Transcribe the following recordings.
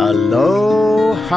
Aloha!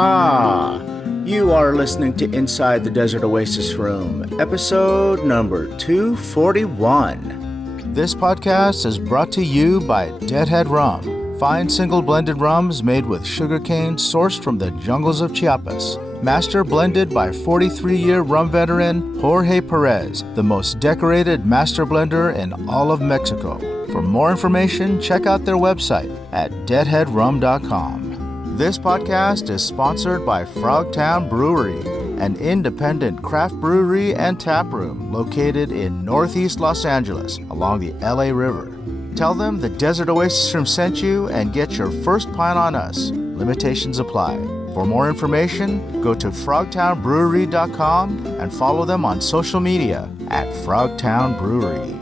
You are listening to Inside the Desert Oasis Room, episode number 241. This podcast is brought to you by Deadhead Rum, fine single blended rums made with sugarcane sourced from the jungles of Chiapas. Master blended by 43-year rum veteran Jorge Perez, the most decorated master blender in all of Mexico. For more information, check out their website at deadheadrum.com. This podcast is sponsored by Frogtown Brewery, an independent craft brewery and tap room located in Northeast Los Angeles along the LA River. Tell them the Desert Oasis Room sent you and get your first pint on us. Limitations apply. For more information, go to frogtownbrewery.com and follow them on social media at Frogtown Brewery.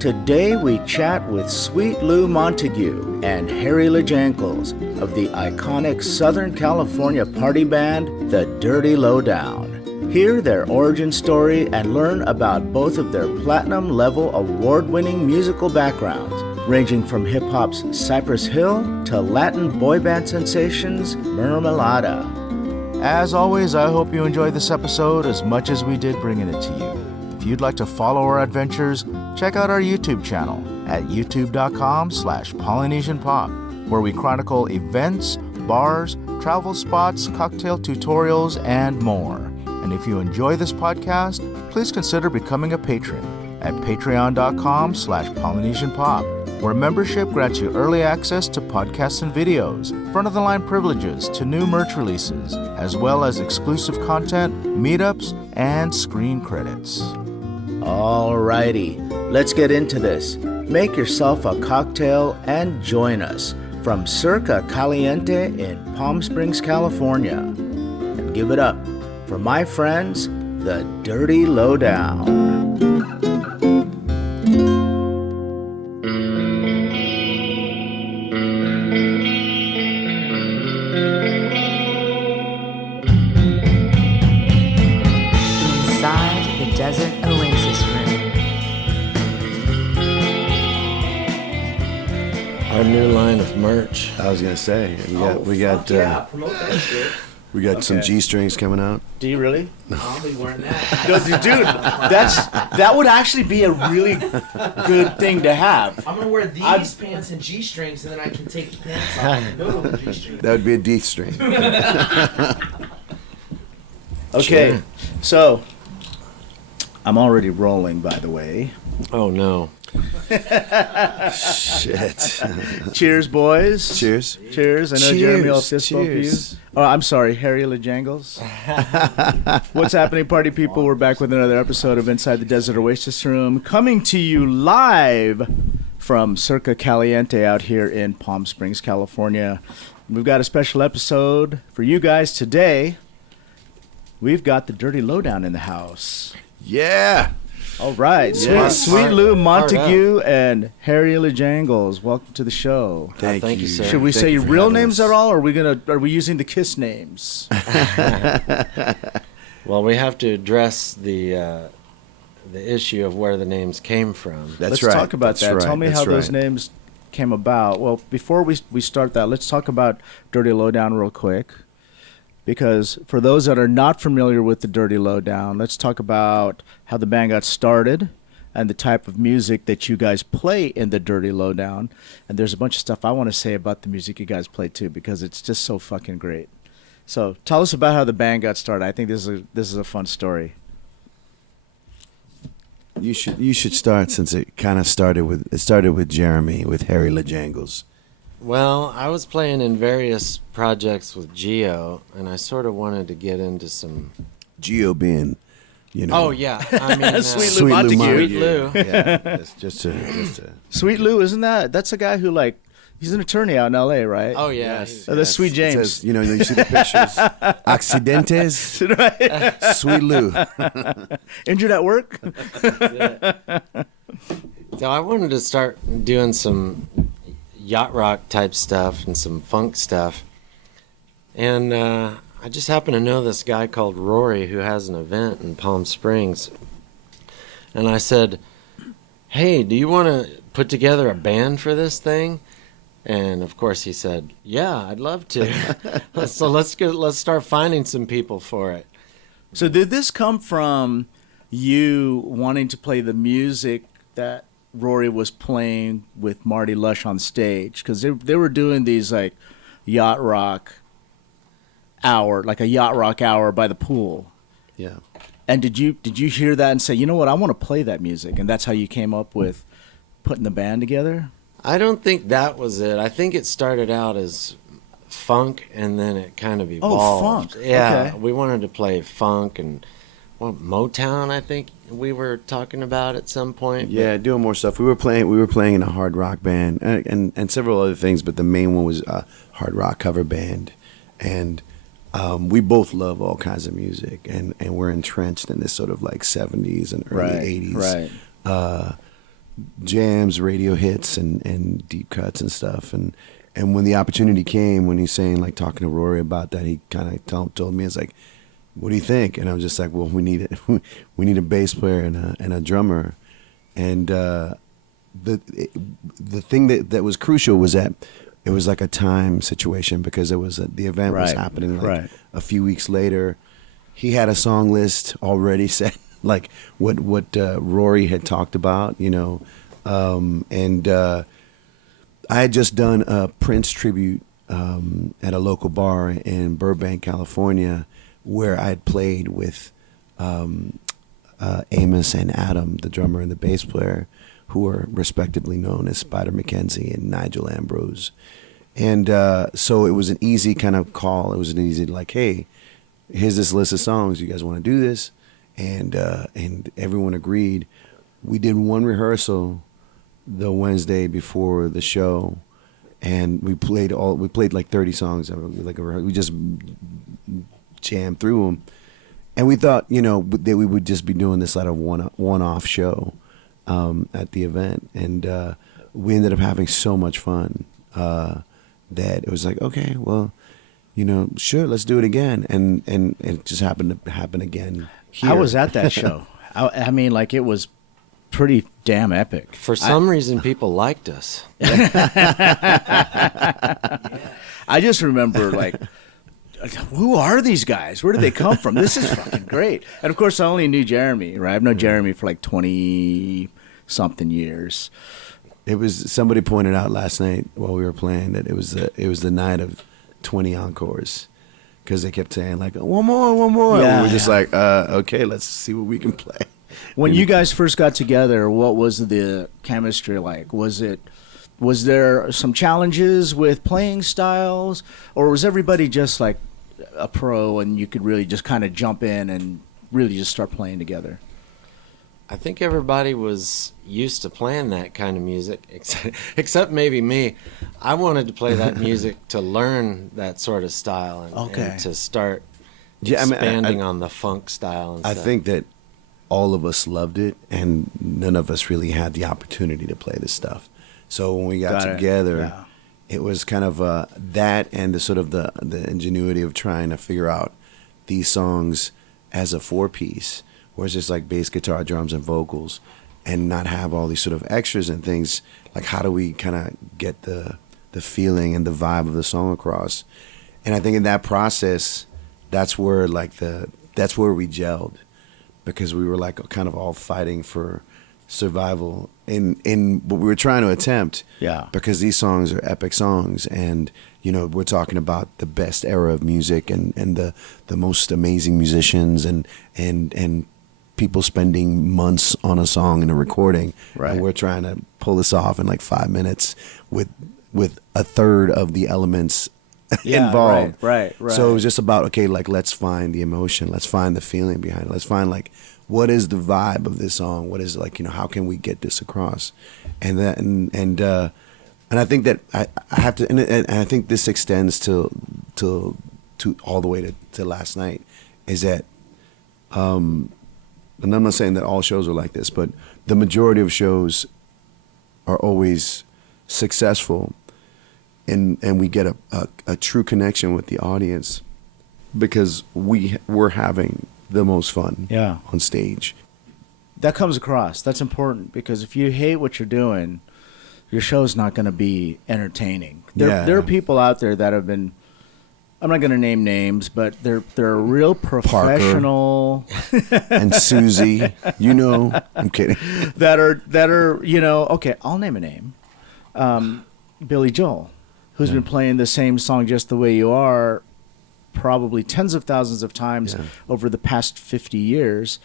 Today we chat with Sweet Lou Montague and Harry Djangles of the iconic Southern California party band, the Dirty Lowdown. Hear their origin story and learn about both of their platinum-level award-winning musical backgrounds, ranging from hip-hop's Cypress Hill to Latin boy band sensations Mermelada. As always, I hope you enjoyed this episode as much as we did bringing it to you. If you'd like to follow our adventures, check out our YouTube channel at youtube.com/PolynesianPop, where we chronicle events, bars, travel spots, cocktail tutorials, and more. And if you enjoy this podcast, please consider becoming a patron at patreon.com/PolynesianPop, where membership grants you early access to podcasts and videos, front-of-the-line privileges to new merch releases, as well as exclusive content, meetups, and screen credits. Alrighty, let's get into this. Make yourself a cocktail and join us from Circa Caliente in Palm Springs, California. And give it up for my friends, the Dirty Lowdown. Inside the Desert Oasis Room. Our new line of merch. I was gonna say we got promote that shit. we got some G-strings coming out. Do you really? I'll be wearing that. No, dude, that would actually be a really good thing to have. I'm gonna wear these pants and G-strings, and then I can take the pants off and go with the G-strings. That would be a D-string. Okay, Sure. so I'm already rolling, by the way. Oh no. Shit. Cheers, boys. Cheers. Cheers. I know Cheers. Jeremy will fist bump you. Cheers. Oh, I'm sorry, Harry Djangles. What's happening, party people? We're back with another episode of Inside the Desert Oasis Room, coming to you live from Circa Caliente out here in Palm Springs, California. We've got a special episode for you guys today. We've got the Dirty Lowdown in the house. Yeah. All right, Yeah. Sweet Lou Montague and Harry Djangles. Welcome to the show. Thank you, sir. Should we Thank say you your for real having names us. at all, or are we using the KISS names? Well, we have to address the issue of where the names came from. That's Let's right. talk about That's that. right. Tell me That's how those right. names came about. Well, before we start that, let's talk about Dirty Lowdown real quick. Because for those that are not familiar with the Dirty Lowdown, let's talk about how the band got started and the type of music that you guys play in the Dirty Lowdown. And there's a bunch of stuff I want to say about the music you guys play too, because it's just so fucking great. So tell us about how the band got started. I think this is a fun story. You should start, since it kind of started with Jeremy, with Harry Djangles. Well, I was playing in various projects with Geo, and I sort of wanted to get into some. Geo being, you know. Oh yeah, I mean Sweet Lou Montague. Sweet Lou. Yeah. just a. Sweet Lou, isn't that's a guy who he's an attorney out in L.A., right? Oh yeah. Yes. That's Sweet It James. says, you see the pictures. Accidentes. Right? Sweet Lou. Injured at work? So I wanted to start doing some yacht rock type stuff and some funk stuff, and I just happen to know this guy called Rory who has an event in Palm Springs, and I said, hey, do you want to put together a band for this thing? And of course he said, "Yeah, I'd love to." So let's start finding some people for it. So did this come from you wanting to play the music that Rory was playing with Marty Lush on stage? Because they were doing these like yacht rock hour, like a yacht rock hour by the pool. Yeah. And did you hear that and say, you know what, I want to play that music? And that's how you came up with putting the band together? I don't think that was it. I think it started out as funk, and then it kind of evolved. Funk. Yeah, Okay. we wanted to play funk and Motown. I think we were talking about at some point. Yeah, doing more stuff. We were playing in a hard rock band and several other things, but the main one was a hard rock cover band. And we both love all kinds of music, and we're entrenched in this sort of like 70s and early 80s. Right. Jams, radio hits, and deep cuts and stuff. And when the opportunity came, when he's saying, like, talking to Rory about that, he kind of told me, it's like, what do you think? And I was just like, well, we need a bass player and a drummer. And the thing that was crucial was that it was like a time situation, because it was the event was happening like a few weeks later. He had a song list already set, like what Rory had talked about, you know, and I had just done a Prince tribute at a local bar in Burbank, California, where I had played with Amos and Adam, the drummer and the bass player, who are respectively known as Spider McKenzie and Nigel Ambrose. And so it was an easy kind of call. It was an easy, like, hey, here's this list of songs. You guys want to do this? And everyone agreed. We did one rehearsal the Wednesday before the show, and we played like 30 songs. We just jammed through them, and we thought, you know, that we would just be doing this like a one-off show at the event, and we ended up having so much fun that it was like, okay, well, you know, sure, let's do it again, and it just happened to happen again here. I was at that show. I mean, like, it was pretty damn epic. For some reason, people liked us. I just remember, like, who are these guys? Where did they come from? This is fucking great. And of course, I only knew Jeremy, right? I've known Jeremy for like 20-something years. It was, somebody pointed out last night while we were playing that it was the night of 20 encores, because they kept saying like, one more. Yeah, and we were just yeah. like, okay, let's see what we can play. When you guys first got together, what was the chemistry like? Was there some challenges with playing styles, or was everybody just like a pro and you could really just kind of jump in and really just start playing together? I think everybody was used to playing that kind of music, except maybe me. I wanted to play that music to learn that sort of style and to start expanding on the funk style and I stuff. think that all of us loved it, and none of us really had the opportunity to play this stuff. So when we got together, it was kind of that, and the sort of the ingenuity of trying to figure out these songs as a four-piece, where it's just like bass, guitar, drums, and vocals, and not have all these sort of extras and things. Like, how do we kind of get the feeling and the vibe of the song across? And I think in that process, that's where we gelled, because we were like kind of all fighting for survival in what we were trying to attempt. Yeah. Because these songs are epic songs, and you know, we're talking about the best era of music and the most amazing musicians and people spending months on a song and a recording. Right. And we're trying to pull this off in like 5 minutes with a third of the elements involved. Right. So it was just about, okay, like, let's find the emotion, let's find the feeling behind it, let's find like, what is the vibe of this song? What is, like, you know, how can we get this across? And that and I think that I have to, and I think this extends to all the way to last night, is that and I'm not saying that all shows are like this, but the majority of shows are always successful, and we get a true connection with the audience because we're having the most fun on stage. That comes across. That's important, because if you hate what you're doing, your show's not going to be entertaining. Yeah. There are people out there that have been, I'm not going to name names, but they're real professional And Susie, I'm kidding. that are okay, I'll name a name. Billy Joel, who's been playing the same song Just the Way You Are probably tens of thousands of times over the past 50 years.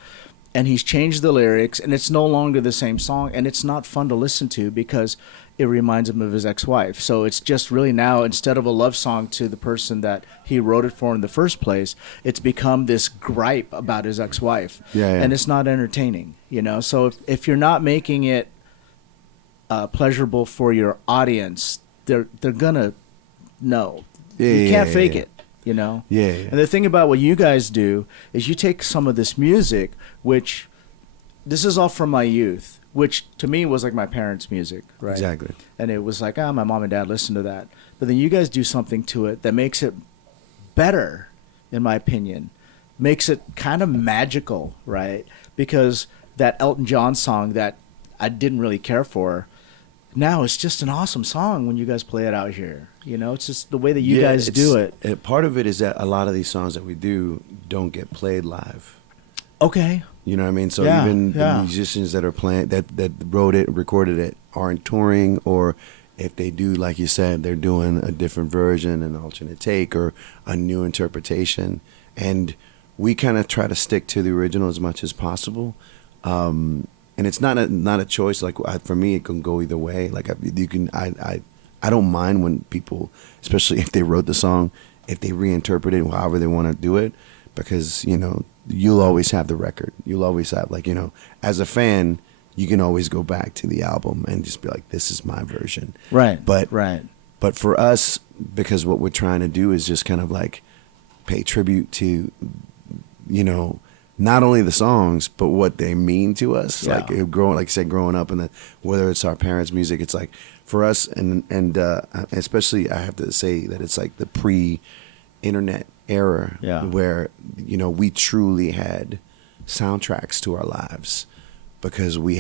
And he's changed the lyrics, and it's no longer the same song, and it's not fun to listen to because it reminds him of his ex-wife. So it's just really now, instead of a love song to the person that he wrote it for in the first place, it's become this gripe about his ex-wife. And it's not entertaining, So if you're not making it pleasurable for your audience, they're gonna know. You can't fake it. And the thing about what you guys do is you take some of this music, which this is all from my youth, which to me was like my parents' music, right? Exactly. And it was like, my mom and dad listened to that. But then you guys do something to it that makes it better, in my opinion. Makes it kind of magical, right? Because that Elton John song that I didn't really care for, now it's just an awesome song when you guys play it out here. It's just the way that you guys do it. Part of it is that a lot of these songs that we do don't get played live. Okay. You know what I mean? So even the musicians that are playing, that wrote it, recorded it, aren't touring, or if they do, like you said, they're doing a different version, an alternate take, or a new interpretation. And we kind of try to stick to the original as much as possible. And it's not a choice. Like for me, it can go either way. Like I don't mind when people, especially if they wrote the song, if they reinterpret it however they want to do it, because you'll always have the record. You'll always have as a fan, you can always go back to the album and just be like, this is my version. Right. But right. But for us, because what we're trying to do is just kind of like pay tribute to, not only the songs, but what they mean to us. Yeah. Growing up, and whether it's our parents' music, it's like for us, and especially I have to say that it's like the pre-internet era, where we truly had soundtracks to our lives, because we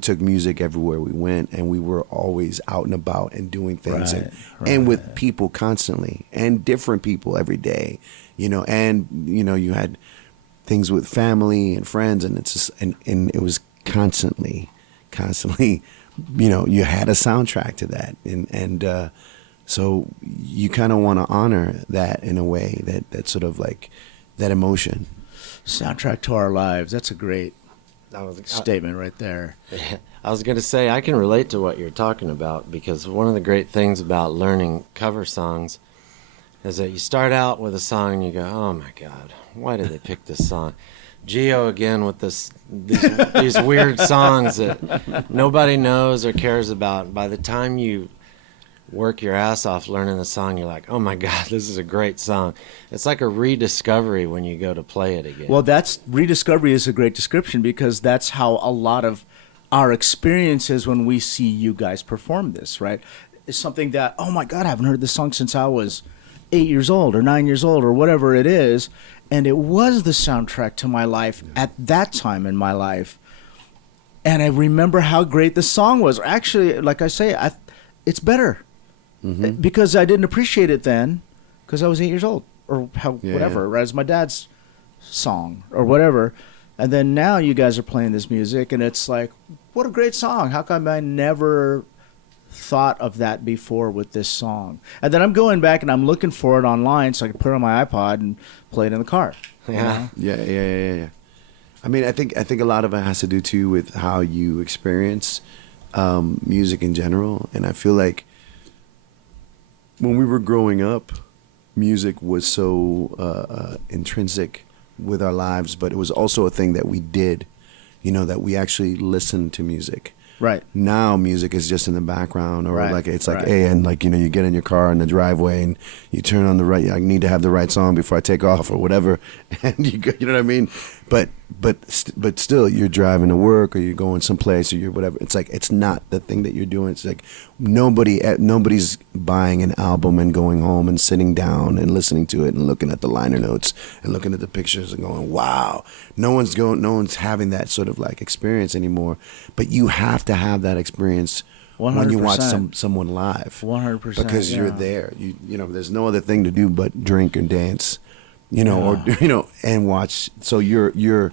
took music everywhere we went, and we were always out and about and doing things, and with people constantly, and different people every day, and you had things with family and friends, and it's just, and it was constantly, you had a soundtrack to that, and so you kind of want to honor that in a way, that sort of like that emotion. Soundtrack to our lives. That's a great statement right there. I was going to say, I can relate to what you're talking about, because one of the great things about learning cover songs is that you start out with a song and you go, oh my God, why did they pick this song? Geo again with these weird songs that nobody knows or cares about. By the time you work your ass off learning the song, you're like, oh my God, this is a great song. It's like a rediscovery when you go to play it again. Well, rediscovery is a great description, because that's how a lot of our experiences when we see you guys perform this, right? It's something that, oh my God, I haven't heard this song since I was 8 years old or 9 years old or whatever it is. And it was the soundtrack to my life at that time in my life. And I remember how great the song was. Actually, like I say, it's better. Mm-hmm. Because I didn't appreciate it then, because I was 8 years old or whatever, right? It's my dad's song or whatever. And then now you guys are playing this music, and it's like, what a great song. How come I never thought of that before with this song? And then I'm going back and I'm looking for it online so I can put it on my iPod and play it in the car. Yeah. Yeah. I mean, I think a lot of it has to do too with how you experience music in general. And I feel like when we were growing up, music was so intrinsic with our lives, but it was also a thing that we did, that we actually listened to music. Right. Now music is just in the background, or like it's like, right. hey, and like, you get in your car in the driveway and you turn on the right, I need to have the right song before I take off or whatever. And you know what I mean? But still, you're driving to work or you're going someplace or you're whatever. It's like, it's not the thing that you're doing. It's like nobody's buying an album and going home and sitting down and listening to it and looking at the liner notes and looking at the pictures and going, wow. No one's having that sort of like experience anymore. But you have to have that experience when you watch 100%. someone live. 100%. Because you're there. You know, there's no other thing to do but drink and dance, you know, or you know, and watch. So you're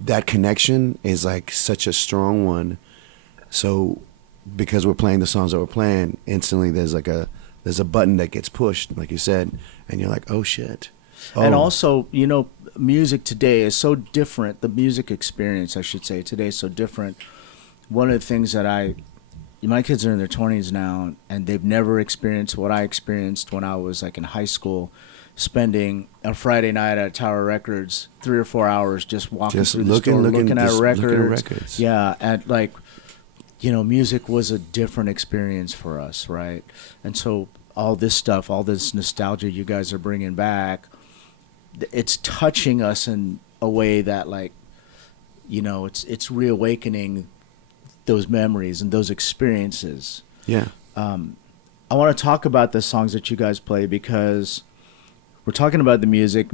that connection is like such a strong one. So because we're playing the songs that we're playing, instantly there's a button that gets pushed, like you said, and you're like, oh shit. And Oh. also, you know, music today is so different. The music experience, I should say, today is so different. One of the things that my kids are in their 20s now, and they've never experienced what I experienced when I was like in high school, spending a Friday night at Tower Records 3 or 4 hours just walking Just through the store, looking at just records. looking at records. Yeah, and like, you know, music was a different experience for us, right? And so all this stuff, all this nostalgia you guys are bringing back, it's touching us in a way that, like, you know, it's reawakening those memories and those experiences. Yeah. I want to talk about the songs that you guys play because we're talking about the music.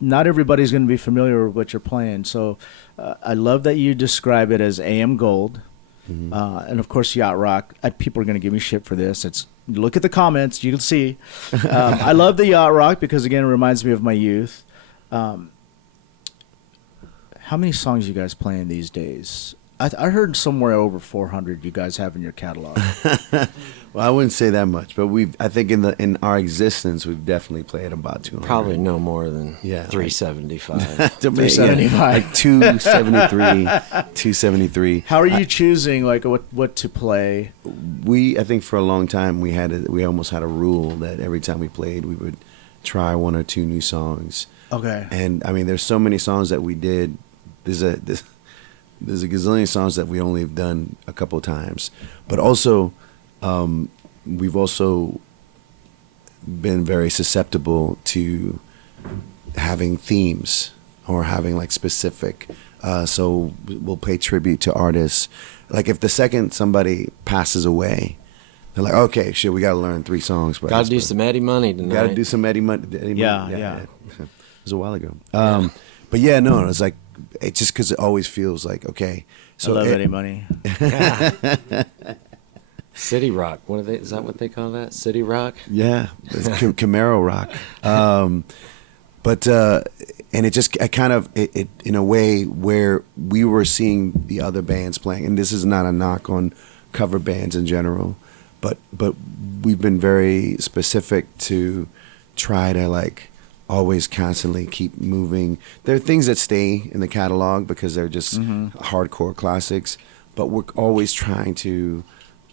Not everybody's going to be familiar with what you're playing. So I love that you describe it as AM Gold. And of course, Yacht Rock. People are going to give me shit for this. Look at the comments. You can see. I love the Yacht Rock because, again, it reminds me of my youth. How many songs you guys playing these days? I heard somewhere over 400 you guys have in your catalog. Well, I wouldn't say that much, but I think in our existence we've definitely played about 200. Probably no more than Yeah. 375. 375. Like 273, 273. How are you choosing like what to play? I think for a long time we almost had a rule that every time we played we would try one or two new songs. Okay. And I mean, there's so many songs that we did. There's a gazillion songs that we only have done a couple of times, but also we've also been very susceptible to having themes or having like specific. So we'll pay tribute to artists. Like if the second somebody passes away, they're like, okay, shit, we got to learn 3 songs. Got to do some Eddie Money tonight. Got to do some Eddie Money. Yeah. It was a while ago. But yeah, no, it's like, it's just because it always feels like, okay. I love Eddie Money. City Rock. Is that what they call that? City Rock? Yeah, it's Camaro rock. And it just, I kind of, it in a way where we were seeing the other bands playing, and this is not a knock on cover bands in general, but we've been very specific to try to like always constantly keep moving. There are things that stay in the catalog because they're just hardcore classics, but we're always trying to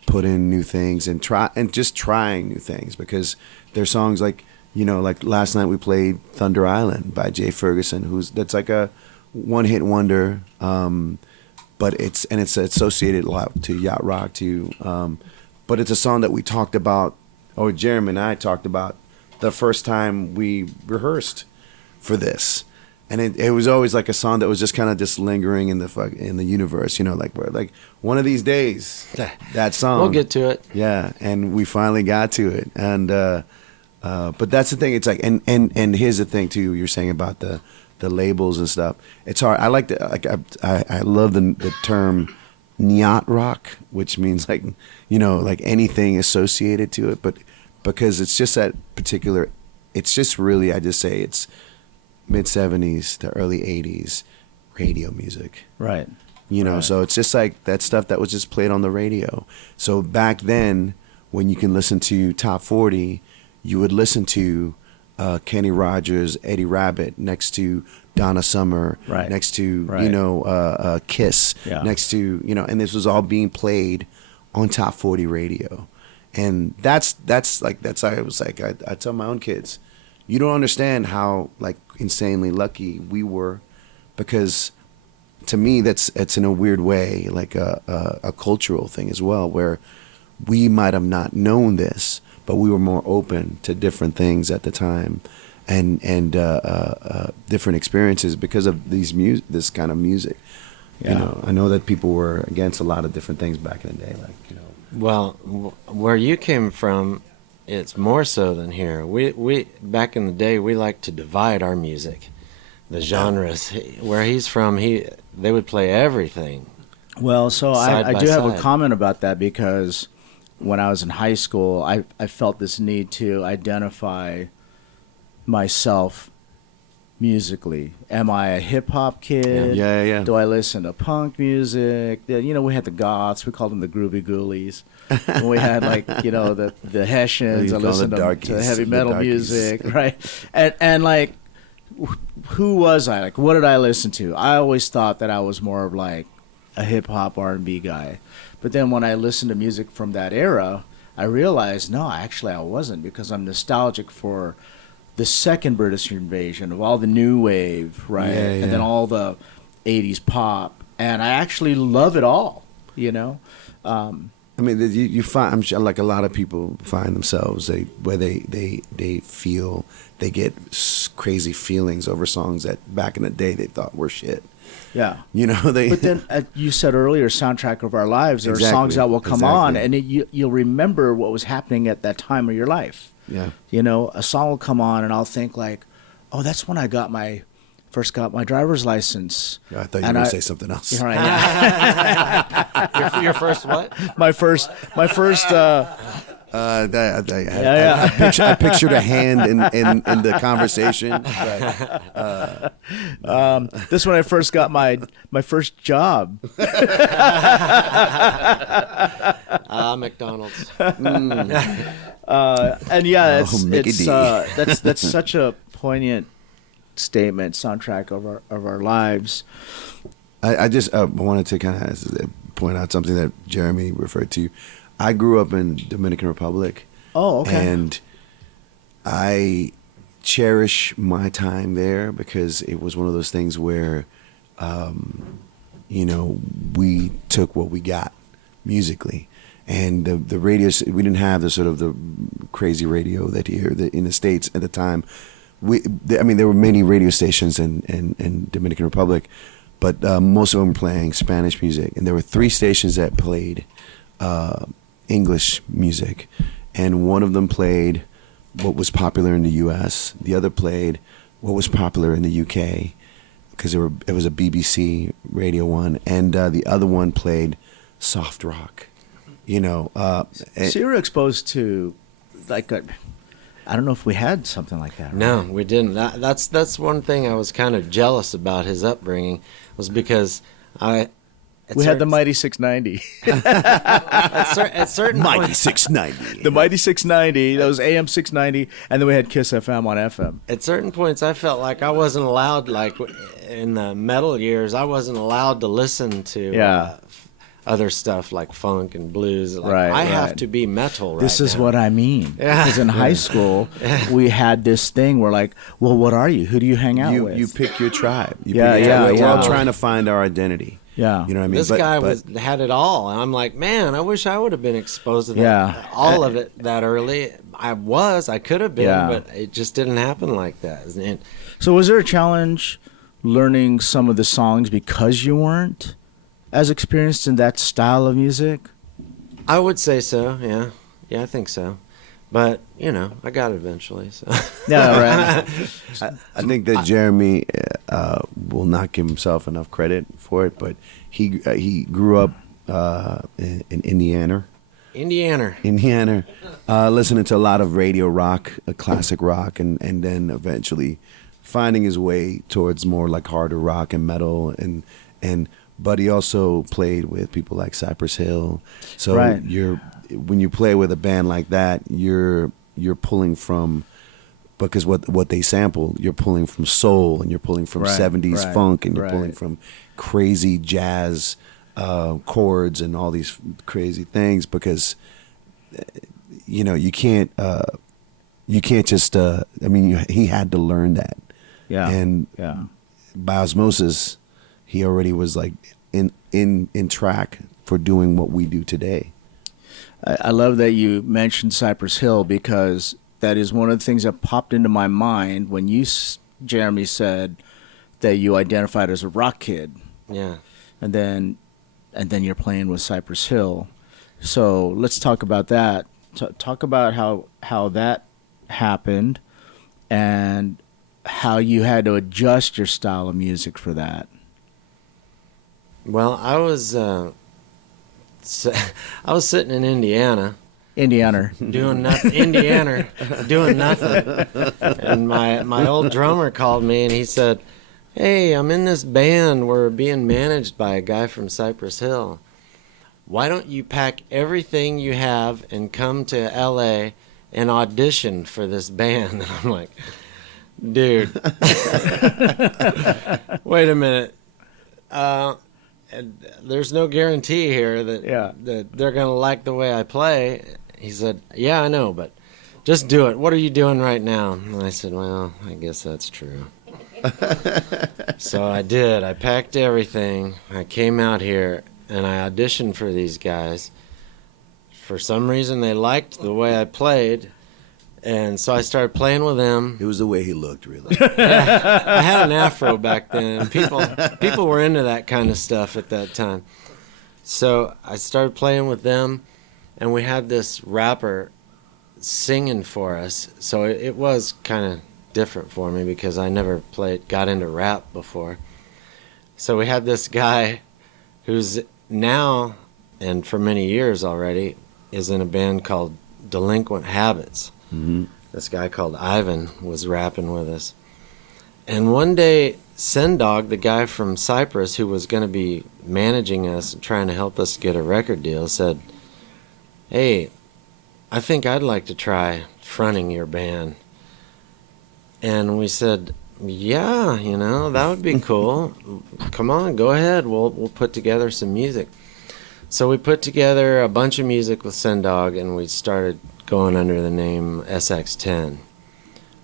put in new things and trying new things because there's songs like, you know, like last night we played Thunder Island by Jay Ferguson, that's like a one-hit wonder, but it's associated a lot to Yacht Rock too, but it's a song that we talked about, or Jeremy and I talked about the first time we rehearsed for this, and it was always like a song that was just kind of just lingering in the universe, you know, like we're like one of these days that song We'll get to it. Yeah, and we finally got to it, and but that's the thing. It's like, and here's the thing too. You're saying about the labels and stuff. It's hard. I like I love the term yacht rock, which means like, you know, like anything associated to it, but because it's just that particular. It's just really, I just say it's mid-70s to early 80s radio music. Right. You know, Right. so it's just like that stuff that was just played on the radio. So back then, when you can listen to Top 40, you would listen to Kenny Rogers, Eddie Rabbitt, next to Donna Summer, Right. next to, Right. you know, Kiss, Yeah. next to, you know, and this was all being played on Top 40 radio. And that's I was like, I tell my own kids, you don't understand how like insanely lucky we were, because to me it's in a weird way like a cultural thing as well, where we might have not known this, but we were more open to different things at the time, and different experiences because of this kind of music. Yeah. You know, I know that people were against a lot of different things back in the day, like, you know. Well, where you came from, it's more so than here. We back in the day, we like to divide our music, the genres. Where he's from, they would play everything. Well, so Side I by do have a side. comment about that because when I was in high school, I felt this need to identify myself musically. Am I a hip hop kid? Yeah. Do I listen to punk music? You know, we had the goths. We called them the groovy ghoulies. And we had like, you know, the Hessians. You I call listened the to darkies, heavy the metal darkies. music, right? And like, who was I? Like, what did I listen to? I always thought that I was more of like a hip hop R&B guy. But then when I listened to music from that era, I realized, no, actually I wasn't, because I'm nostalgic for the second British invasion of all the new wave, right? Yeah, yeah. And then all the 80s pop. And I actually love it all, you know? I mean, you find, I'm sure, like a lot of people find themselves where they feel they get crazy feelings over songs that back in the day they thought were shit. Yeah. You know, But then you said earlier, soundtrack of our lives. There are songs Exactly, that will come on, exactly. and you'll remember what was happening at that time of your life. Yeah. You know, a song will come on, and I'll think like, "Oh, that's when I first got my driver's license." I thought you were And going to say something else. You're right. Your first what? my first. I pictured a hand in the conversation. This is when I first got my first job. McDonald's. And yeah, Mickey it's D. that's such a poignant statement. Soundtrack of our lives. I just wanted to kind of point out something that Jeremy referred to. I grew up in Dominican Republic. Oh, okay. And I cherish my time there because it was one of those things where, you know, we took what we got musically. And the radio, we didn't have the sort of the crazy radio that here in the States at the time. I mean, there were many radio stations in Dominican Republic, but most of them were playing Spanish music. And there were 3 stations that played English music, and one of them played what was popular in the U.S. The other played what was popular in the U.K. because it was a BBC radio one, and the other one played soft rock. You know, So you were exposed to, like, I don't know if we had something like that. Right? No, we didn't. That's one thing I was kind of jealous about his upbringing, was because We had the Mighty 690. at certain Mighty points, 690. The Mighty 690, that was AM 690, and then we had Kiss FM on FM. at certain points I felt like I wasn't allowed, like in the metal years, I wasn't allowed to listen to other stuff like funk and blues. Like, Right, I have right. to be metal right This is now. what I mean. Yeah. Because in high school, we had this thing where, like, well, what are you? Who do you hang out with? You pick your tribe. We're all trying to find our identity. Yeah. You know what I mean? This guy had it all, and I'm like, man, I wish I would have been exposed to that, Yeah. all of it that early. I could have been, Yeah. but it just didn't happen like that. And So was there a challenge learning some of the songs because you weren't as experienced in that style of music? I would say so, yeah, I think so. But you know, I got it eventually. So Yeah, right. I think that Jeremy will not give himself enough credit for it, but he grew up in Indiana, listening to a lot of radio rock, classic rock, and then eventually finding his way towards more like harder rock and metal, but he also played with people like Cypress Hill. So Right. when you play with a band like that, you're pulling from, because what they sample, you're pulling from soul, and you're pulling from Right, 70s right, funk, and you're right. pulling from crazy jazz chords and all these crazy things, because you know you can't just I mean, he had to learn that. Yeah. And yeah. by osmosis, he already was like in track for doing what we do today. I love that you mentioned Cypress Hill, because that is one of the things that popped into my mind when you, Jeremy, said that you identified as a rock kid, yeah. and then you're playing with Cypress Hill. So let's talk about that. Talk about how that happened, and how you had to adjust your style of music for that. Well, I was sitting in Indiana doing nothing. Doing nothing. And my old drummer called me and he said, "Hey, I'm in this band. We're being managed by a guy from Cypress Hill. Why don't you pack everything you have and come to L.A. and audition for this band?" And I'm like, dude, wait a minute. There's no guarantee here that they're going to like the way I play. He said, "Yeah, I know, but just do it. What are you doing right now?" And I said, "Well, I guess that's true." So I did. I packed everything. I came out here and I auditioned for these guys. For some reason, they liked the way I played. And so I started playing with them. It was the way he looked, really. Yeah, I had an afro back then. People were into that kind of stuff at that time. So I started playing with them, and we had this rapper singing for us. So it was kind of different for me because I never got into rap before. So we had this guy who's now, and for many years already, is in a band called Delinquent Habits. Mm-hmm. This guy called Ivan was rapping with us. And one day, Sendog, the guy from Cypress who was going to be managing us and trying to help us get a record deal, said, "Hey, I think I'd like to try fronting your band." And we said, "Yeah, that would be cool. Come on, go ahead. We'll put together some music." So we put together a bunch of music with Sendog, and we started going under the name SX10.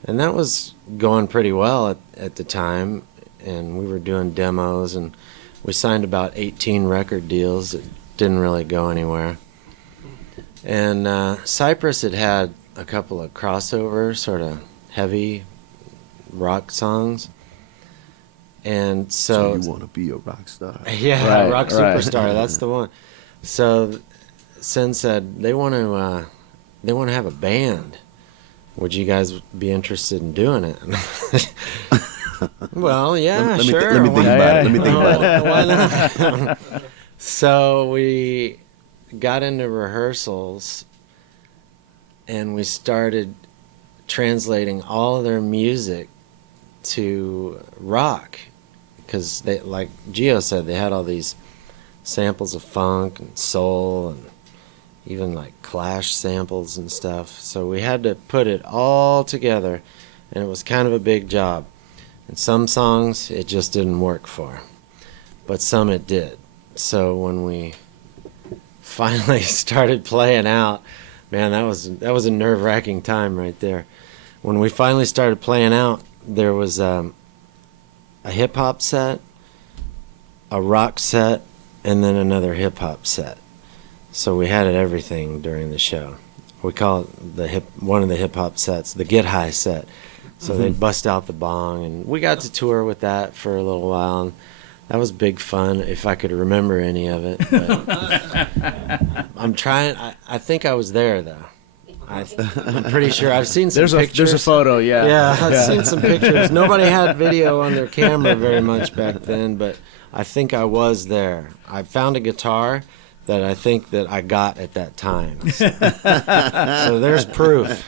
And that was going pretty well at the time, and we were doing demos, and we signed about 18 record deals that didn't really go anywhere. And Cypress had a couple of crossover, sort of heavy rock songs. And so you want to be a rock star. Yeah, Right, rock right. superstar, that's the one. So Sen said they want to have a band. Would you guys be interested in doing it? Well, yeah, sure. Let me think about it. Let me think about it. Why not? So we got into rehearsals and we started translating all of their music to rock, because they, like Gio said, they had all these samples of funk and soul and even like Clash samples and stuff. So we had to put it all together, and it was kind of a big job. And some songs it just didn't work for, but some it did. So when we finally started playing out, man, that was a nerve-wracking time right there. When we finally started playing out, there was a hip-hop set, a rock set, and then another hip-hop set. So we had everything during the show. We call it one of the hip-hop sets, the Get High set. So they'd bust out the bong, and we got to tour with that for a little while. And that was big fun, if I could remember any of it. But I'm trying. I think I was there, though. I'm pretty sure. I've seen some pictures. There's a photo, yeah. Yeah, I've seen some pictures. Nobody had video on their camera very much back then, but I think I was there. I found a guitar that I think that I got at that time. So there's proof.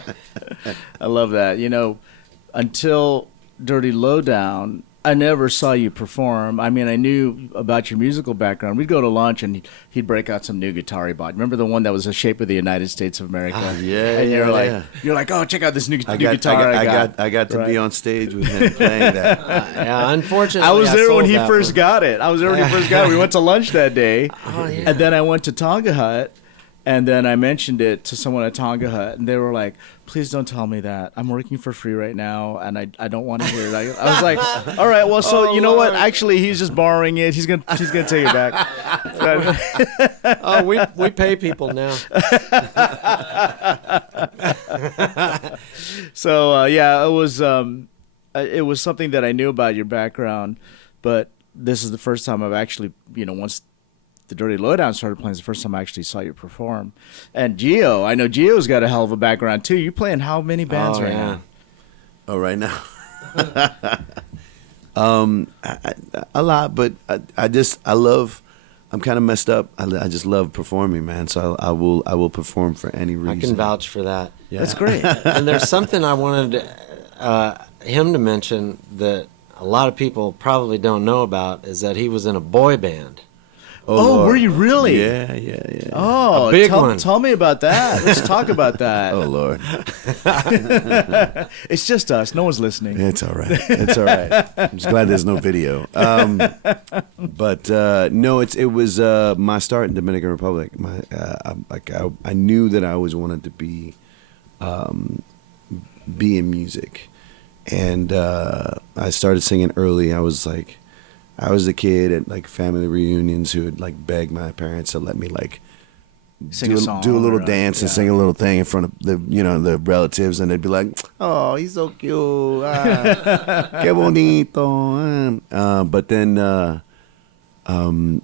I love that. Until Dirty Lowdown, I never saw you perform. I mean, I knew about your musical background. We'd go to lunch, and he'd break out some new guitar he bought. Remember the one that was the shape of the United States of America? Yeah, and yeah. You're like, oh, check out this new guitar I got to be on stage with him playing that. Yeah, unfortunately, I was there when he sold that first one. got it. We went to lunch that day, Oh, yeah. and then I went to Tonga Hut, and then I mentioned it to someone at Tonga Hut, and they were like, "Please don't tell me that. I'm working for free right now, and I don't want to hear it." I was like, "All right, well, so you know what? Actually, he's just borrowing it. He's gonna take it back." Oh, we pay people now. So yeah, it was something that I knew about your background, but this is the first time I've actually, once the Dirty Lowdown started playing, it's the first time I actually saw you perform. And Gio, I know Gio's got a hell of a background too. You playing how many bands right now? Oh, right now. A lot, but I love. I'm kind of messed up. I just love performing, man. So I will perform for any reason. I can vouch for that. Yeah. That's great. And there's something I wanted him to mention that a lot of people probably don't know about is that he was in a boy band. Oh, Lord. were you really? Yeah. Oh, A big one. tell me about that. Let's talk about that. Oh Lord. It's just us. No one's listening. It's all right. It's all right. I'm just glad there's no video. But no, it was my start in Dominican Republic. I knew that I always wanted to be in music, and I started singing early. I was the kid at like family reunions who would like beg my parents to let me like Sing a song do a little or, dance and sing a little thing in front of the relatives, and they'd be like, "Oh, he's so cute, qué bonito." But then when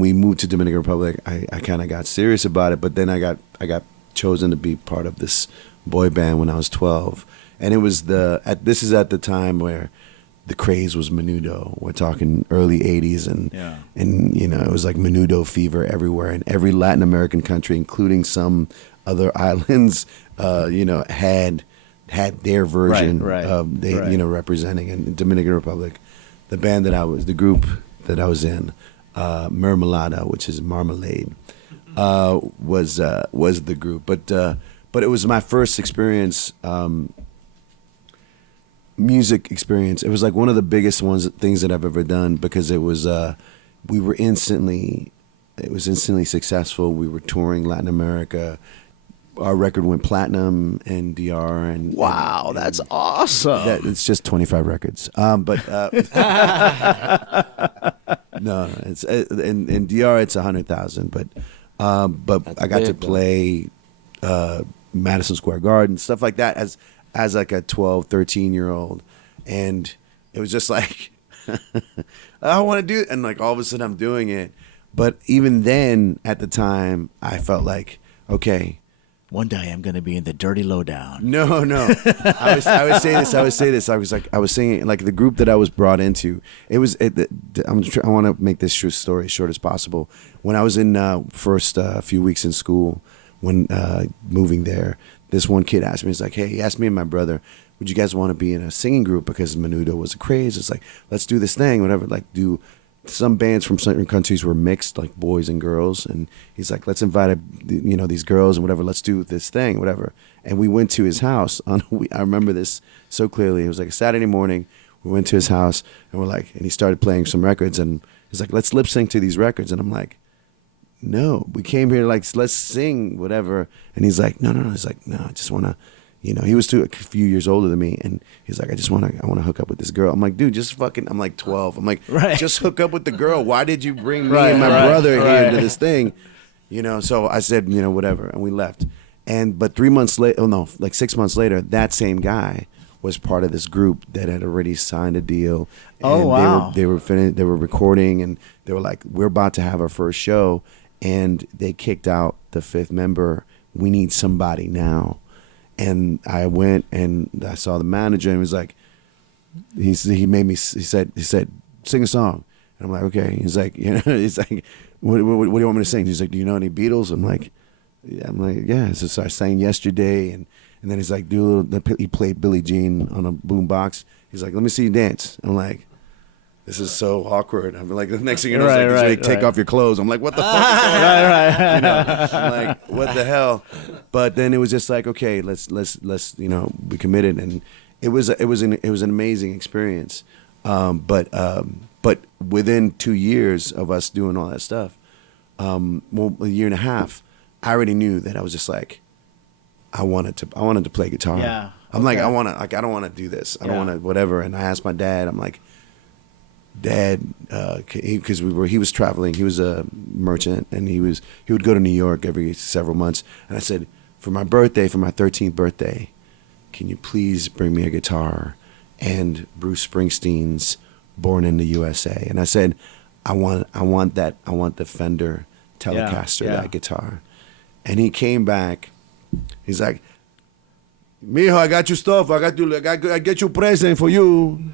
we moved to Dominican Republic, I kind of got serious about it. But then I got chosen to be part of this boy band when I was 12, and it was this is at the time where the craze was menudo. We're talking early 80s, and it was like menudo fever everywhere in every Latin American country, including some other islands. Had their version of representing. And Dominican Republic, the group that I was in, Mermelada, which is marmalade, was the group. But it was my first experience. Music experience. It was like one of the biggest things that I've ever done, because it was instantly successful. We were touring Latin America. Our record went platinum in DR, and Wow, that's awesome. it's just 25 records. But no, it's in DR it's 100,000. But That's I got to big, though. play Madison Square Garden, stuff like that as like a 12, 13-year-old. And it was just like, I want to do it. And like all of a sudden I'm doing it. But even then, at the time, I felt like, okay. One day I'm going to be in the Dirty Lowdown. No. I would say this. I was singing, like the group that I was brought into. I want to make this story as short as possible. When I was in first few weeks in school, when moving there, this one kid asked me, he's like, hey, he asked me and my brother, would you guys want to be in a singing group? Because menudo was a craze. It's like, let's do this thing, whatever. Like, some bands from certain countries were mixed, like boys and girls. And he's like, let's invite, these girls and whatever. Let's do this thing, whatever. And we went to his house. I remember this so clearly. It was like a Saturday morning. We went to his house, and and he started playing some records. And he's like, let's lip sync to these records. And I'm like, no, we came here like, let's sing, whatever. And he's like, no. He's like, no, I just want to, he was a few years older than me. And he's like, I want to hook up with this girl. I'm like, dude, just fucking, I'm like 12. I'm like, just hook up with the girl. Why did you bring me and my brother here to this thing? So I said, whatever. And we left. But 3 months later, 6 months later, that same guy was part of this group that had already signed a deal. And oh, wow. They were recording, and they were like, we're about to have our first show. And they kicked out the fifth member. We need somebody now. And I went and I saw the manager, and he was like, he said, sing a song. And I'm like, okay. He's like, he's like, what do you want me to sing? He's like, do you know any Beatles? I'm like, yeah. So I sang Yesterday, and then he's like, he played Billie Jean on a boombox. He's like, let me see you dance. I'm like, this is so awkward. I'm like, the next thing you know, take off your clothes. I'm like, what the fuck is going on? I'm like, what the hell? But then it was just like, okay, let's we committed, and it was an amazing experience. But within 2 years of us doing all that stuff, a year and a half, I already knew that I was just like, I wanted to play guitar. Yeah. I'm like, I don't want to do this. I don't want to whatever. And I asked my dad. I'm like, Dad, because he was traveling. He was a merchant, and he would go to New York every several months. And I said, for my 13th birthday, can you please bring me a guitar and Bruce Springsteen's Born in the USA? And I said, I want the Fender Telecaster, that guitar. And he came back. He's like, Mijo, I got you stuff. I get you present for you.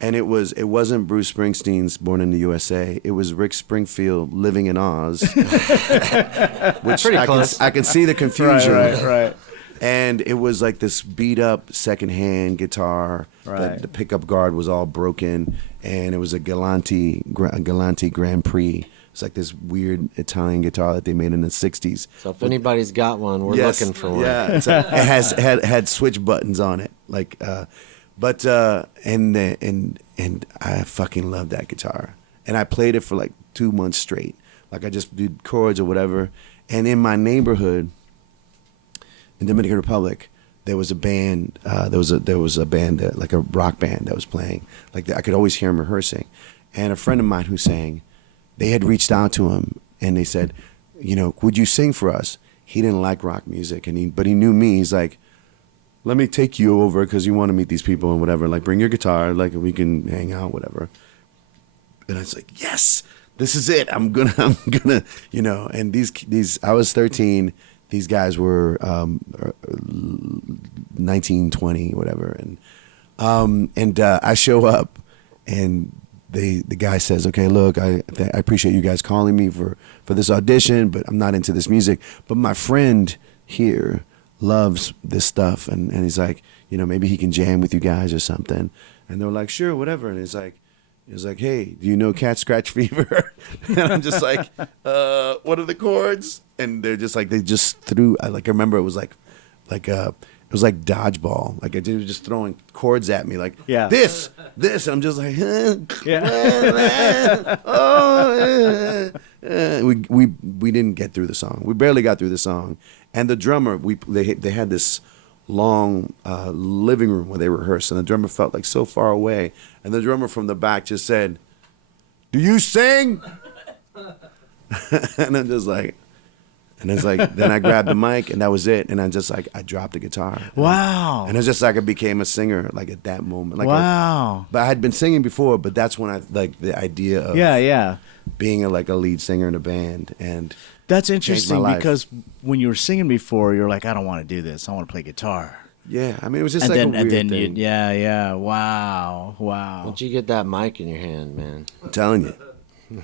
And it wasn't Bruce Springsteen's Born in the USA. It was Rick Springfield Living in Oz. Which Pretty close. I can see the confusion. Right. And it was like this beat up secondhand guitar. Right. The pickup guard was all broken, and it was a Galanti Grand Prix. It's like this weird Italian guitar that they made in the '60s. So if anybody's got one, we're Yes, looking for one. Yeah, it had switch buttons on it, like, and I fucking love that guitar, and I played it for like 2 months straight. Like I just did chords or whatever, and in my neighborhood, in Dominican Republic, there was a band. There was a band like a rock band that was playing. Like I could always hear them rehearsing, and a friend of mine who sang, they had reached out to him and they said, would you sing for us? He didn't like rock music, but he knew me. He's like, let me take you over because you want to meet these people and whatever. Like, bring your guitar, like we can hang out, whatever. And I was like, yes, this is it. I'm gonna, And these, I was 13. These guys were 19, 20, whatever. And I show up, and the guy says, okay, look, I appreciate you guys calling me for this audition, but I'm not into this music. But my friend here loves this stuff, and he's like, maybe he can jam with you guys or something. And they're like, sure, whatever. And he's like, hey, do you know Cat Scratch Fever? And I'm just like, what are the chords? And they're just like, they just threw, I remember it was like it was like dodgeball. Like they were just throwing chords at me, like this. I'm just like, we didn't get through the song. We barely got through the song. And the drummer, they had this long living room where they rehearsed, and the drummer felt like so far away. And the drummer from the back just said, "Do you sing?" And I'm just like. And it's like, then I grabbed the mic, and that was it. And I just I dropped the guitar. Wow. And it's just like I became a singer, like at that moment. Like wow. But I had been singing before, but that's when I the idea of being a lead singer in a band. And that's interesting because when you were singing before, you're like, I don't want to do this. I want to play guitar. Yeah, I mean, it was just a weird thing. Wow. Once you get that mic in your hand, man. I'm telling you.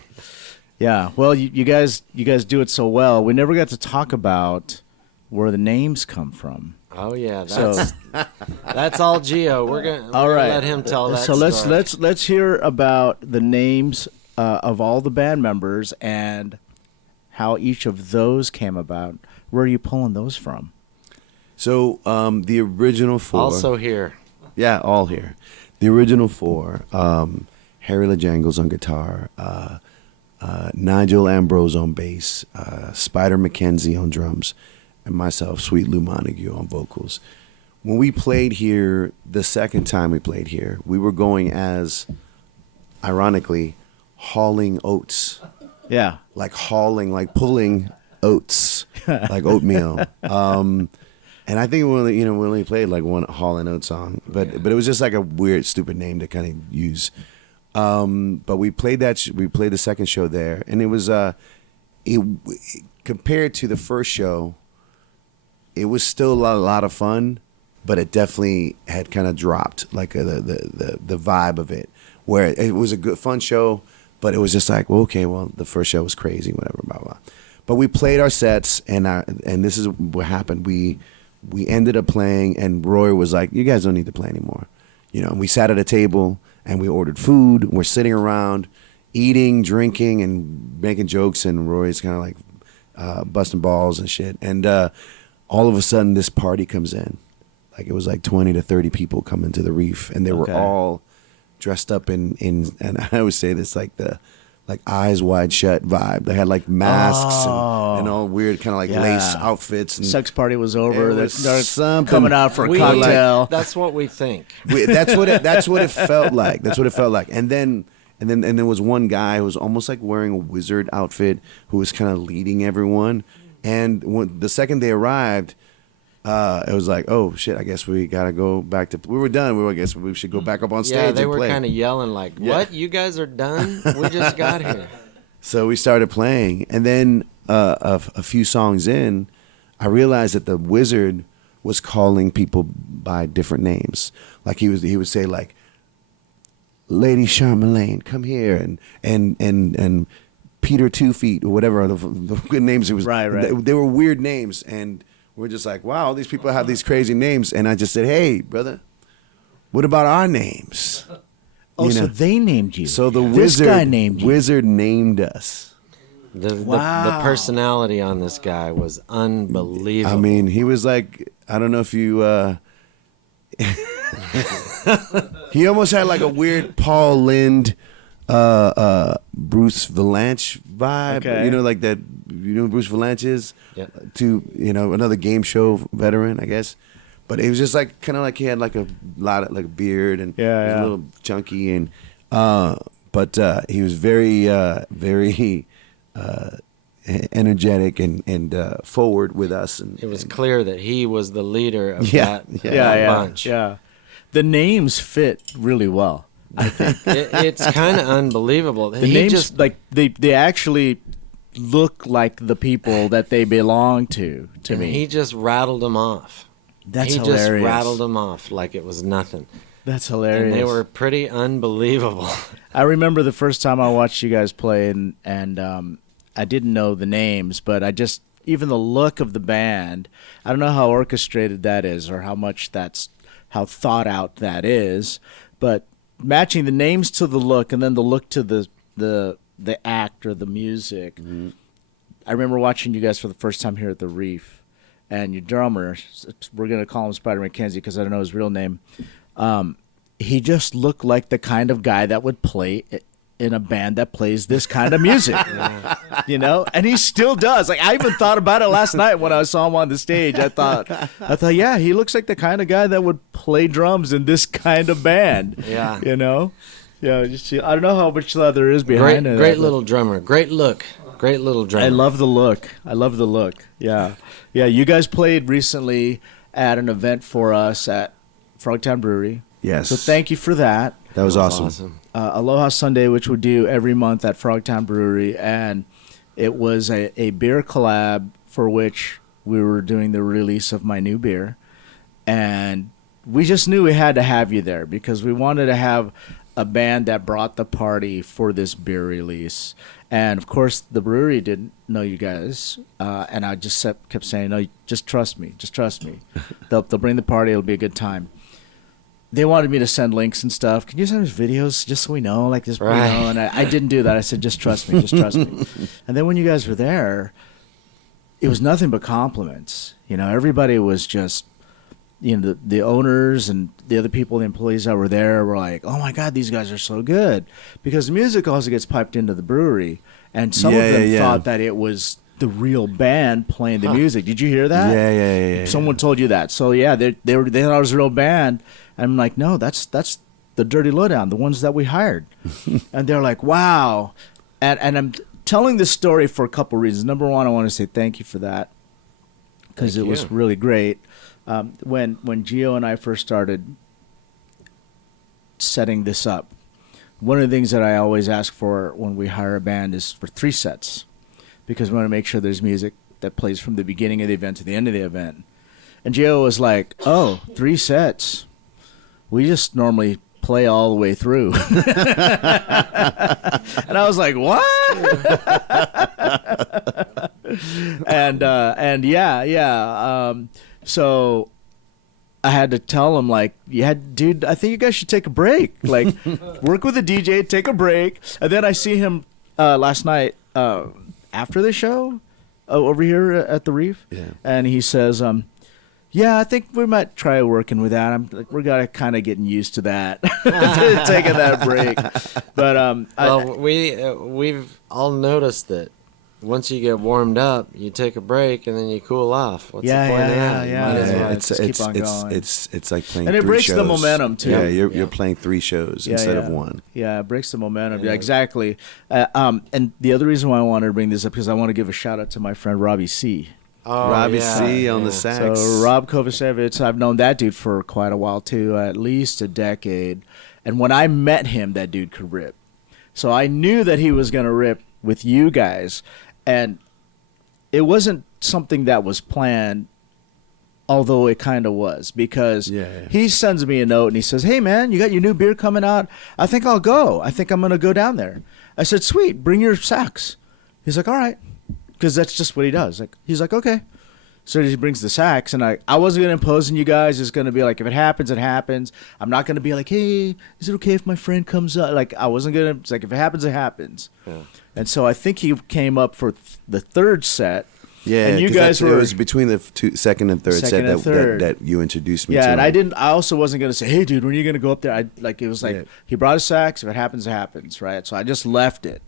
Yeah, well, you guys do it so well. We never got to talk about where the names come from. Oh yeah, that's all Gio. We're gonna let him tell that. So let's hear about the names of all the band members and how each of those came about. Where are you pulling those from? So the original four. Also here. Yeah, all here. The original four. Harry Djangles on guitar. Nigel Ambrose on bass, Spider McKenzie on drums, and myself, Sweet Lou Montague, on vocals. When we played here, the second time we played here, we were going as, ironically, hauling oats. Yeah. Like pulling oats, like oatmeal. And I think we only played like one hauling oats song, but it was just like a weird, stupid name to kind of use. But we played we played the second show there, and it was compared to the first show, it was still a lot of fun, but it definitely had kind of dropped like the vibe of it, where it was a good fun show, but it was just like, well, okay, well, the first show was crazy, whatever, blah blah. But we played our sets, and this is what happened. We ended up playing, and Roy was like, "You guys don't need to play anymore," And we sat at a table. And we ordered food. We're sitting around, eating, drinking, and making jokes. And Roy's kind of like busting balls and shit. And all of a sudden, this party comes in. Like it was like 20 to 30 people coming to the Reef, and they were all dressed up in. And I always say this like the eyes wide shut vibe. They had like masks and all weird kind of like lace outfits. And sex party was over. They're coming out for a cocktail. That's what we think. That's what it felt like. That's what it felt like. And then there was one guy who was almost like wearing a wizard outfit who was kind of leading everyone. And when the second they arrived, it was like, oh shit, I guess we gotta go back to. We were done. I guess we should go back up on stage. Yeah, they and were play. kind of yelling like, "What? You guys are done? We just got here." So we started playing, and then a few songs in, I realized that the wizard was calling people by different names. Like he would say like, Lady Charmelaine, come here, and Peter 2 Feet or whatever the good names it was. Right. They were weird names, and we're just like, wow, these people have these crazy names. And I just said, hey, brother, what about our names? Oh, so they named you. So this guy named you. Wizard named us. The personality on this guy was unbelievable. I mean, he was like, I don't know if you. He almost had like a weird Paul Lynde, Bruce Valanche vibe. Okay. You know, like that. You know who Bruce Valanche is? Yeah. To another game show veteran, I guess. But it was just like kind of like he had like a lot of like a beard and he was a little chunky and but he was very energetic and forward with us. And it was clear that he was the leader of Yeah. that bunch. Yeah. The names fit really well, I think. It's kind of unbelievable. The names, like they actually look like the people that they belong to me. He just rattled them off. That's he hilarious. Just rattled them off like it was nothing. That's hilarious. And they were pretty unbelievable. I remember the first time I watched you guys play, and I didn't know the names, but I just, even the look of the band, I don't know how orchestrated that is or how thought out that is, but matching the names to the look and then the look to the act or the music. Mm-hmm. I remember watching you guys for the first time here at the Reef, and your drummer, we're going to call him Spider McKenzie because I don't know his real name, he just looked like the kind of guy that would play in a band that plays this kind of music, and he still does. Like, I even thought about it last night when I saw him on the stage. I thought, yeah, he looks like the kind of guy that would play drums in this kind of band. Yeah. Yeah. Just, I don't know how much there is behind it. Great little drummer. Great look. Great little drummer. I love the look. Yeah. You guys played recently at an event for us at Frogtown Brewery. Yes. So thank you for that. That was awesome. Aloha Sunday, which we do every month at Frogtown Brewery, and it was a beer collab for which we were doing the release of my new beer, and we just knew we had to have you there because we wanted to have a band that brought the party for this beer release. And of course, the brewery didn't know you guys, and I just kept saying, "No, just trust me. Just trust me. They'll bring the party. It'll be a good time." They wanted me to send links and stuff. Can you send us videos just so we know, like this? Right. And I didn't do that. I said, "Just trust me. Just trust me." And then when you guys were there, it was nothing but compliments. Everybody was just, the owners and the other people, the employees that were there were like, "Oh my God, these guys are so good," because the music also gets piped into the brewery, and some of them thought that it was the real band playing the music. Did you hear that? Yeah. Someone told you that. So yeah, they thought it was a real band. I'm like, no, that's the Dirty Lowdown, the ones that we hired. And they're like, wow. And I'm telling this story for a couple reasons. Number one, I want to say thank you for that because it was really great. When Gio and I first started setting this up, one of the things that I always ask for when we hire a band is for 3 sets, because we want to make sure there's music that plays from the beginning of the event to the end of the event. And Gio was like, "Oh, 3 sets. We just normally play all the way through." And I was like, "What?" So I had to tell him, like, dude, I think you guys should take a break. Like, work with a DJ, take a break. And then I see him last night after the show over here at the Reef. Yeah. And he says, "Yeah, I think we might try working with that." I'm like, we're kind of getting used to that, taking that break. But we've all noticed that once you get warmed up, you take a break and then you cool off. What's the point of that? It's like playing. And it 3 breaks shows. the momentum too. Yeah, you're playing 3 shows instead of 1. Yeah, it breaks the momentum. Yeah, exactly. And the other reason why I wanted to bring this up because I want to give a shout out to my friend Robbie C. Oh, Robbie C on the sax. So Rob Kovacevic, I've known that dude for quite a while too, at least a decade. And when I met him, that dude could rip. So I knew that he was going to rip with you guys. And it wasn't something that was planned although it kind of was, because Yeah. he sends me a note and he says, "Hey man, you got your new beer coming out? I think I'll go. I think I'm gonna go down there." I said, "Sweet, bring your sax." He's like, "All right," because that's just what he does. He's like, "Okay." So he brings the sax, and I wasn't gonna impose on you guys. It's gonna be like, if it happens, it happens. I'm not gonna be like, "Hey, is it okay if my friend comes up?" Like, I wasn't gonna. It's like, if it happens, it happens. Yeah. And so I think he came up for the third set. Yeah, and you 'cause guys it were was between the second and third set Second and third. that you introduced me to. yeah, and him. I also wasn't gonna say, "Hey, dude, when are you gonna go up there?" It was like Yeah. he brought a sax. If it happens, it happens, right? So I just left it.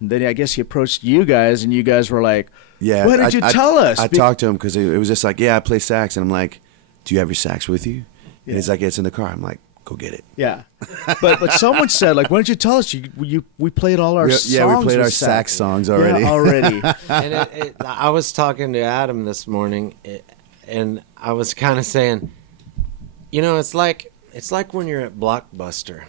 And then I guess he approached you guys, and you guys were like, Yeah, why did you tell us?" I talked to him because it was just like, yeah, I play sax, and I'm like, do you have your sax with you? And he's like, yeah, it's in the car. I'm like, go get it. Yeah, but someone said, like, "Why don't you tell us? We played all our songs." Yeah, we played with our sax songs Yeah, already. already. And I was talking to Adam this morning, and I was kind of saying, it's like when you're at Blockbuster.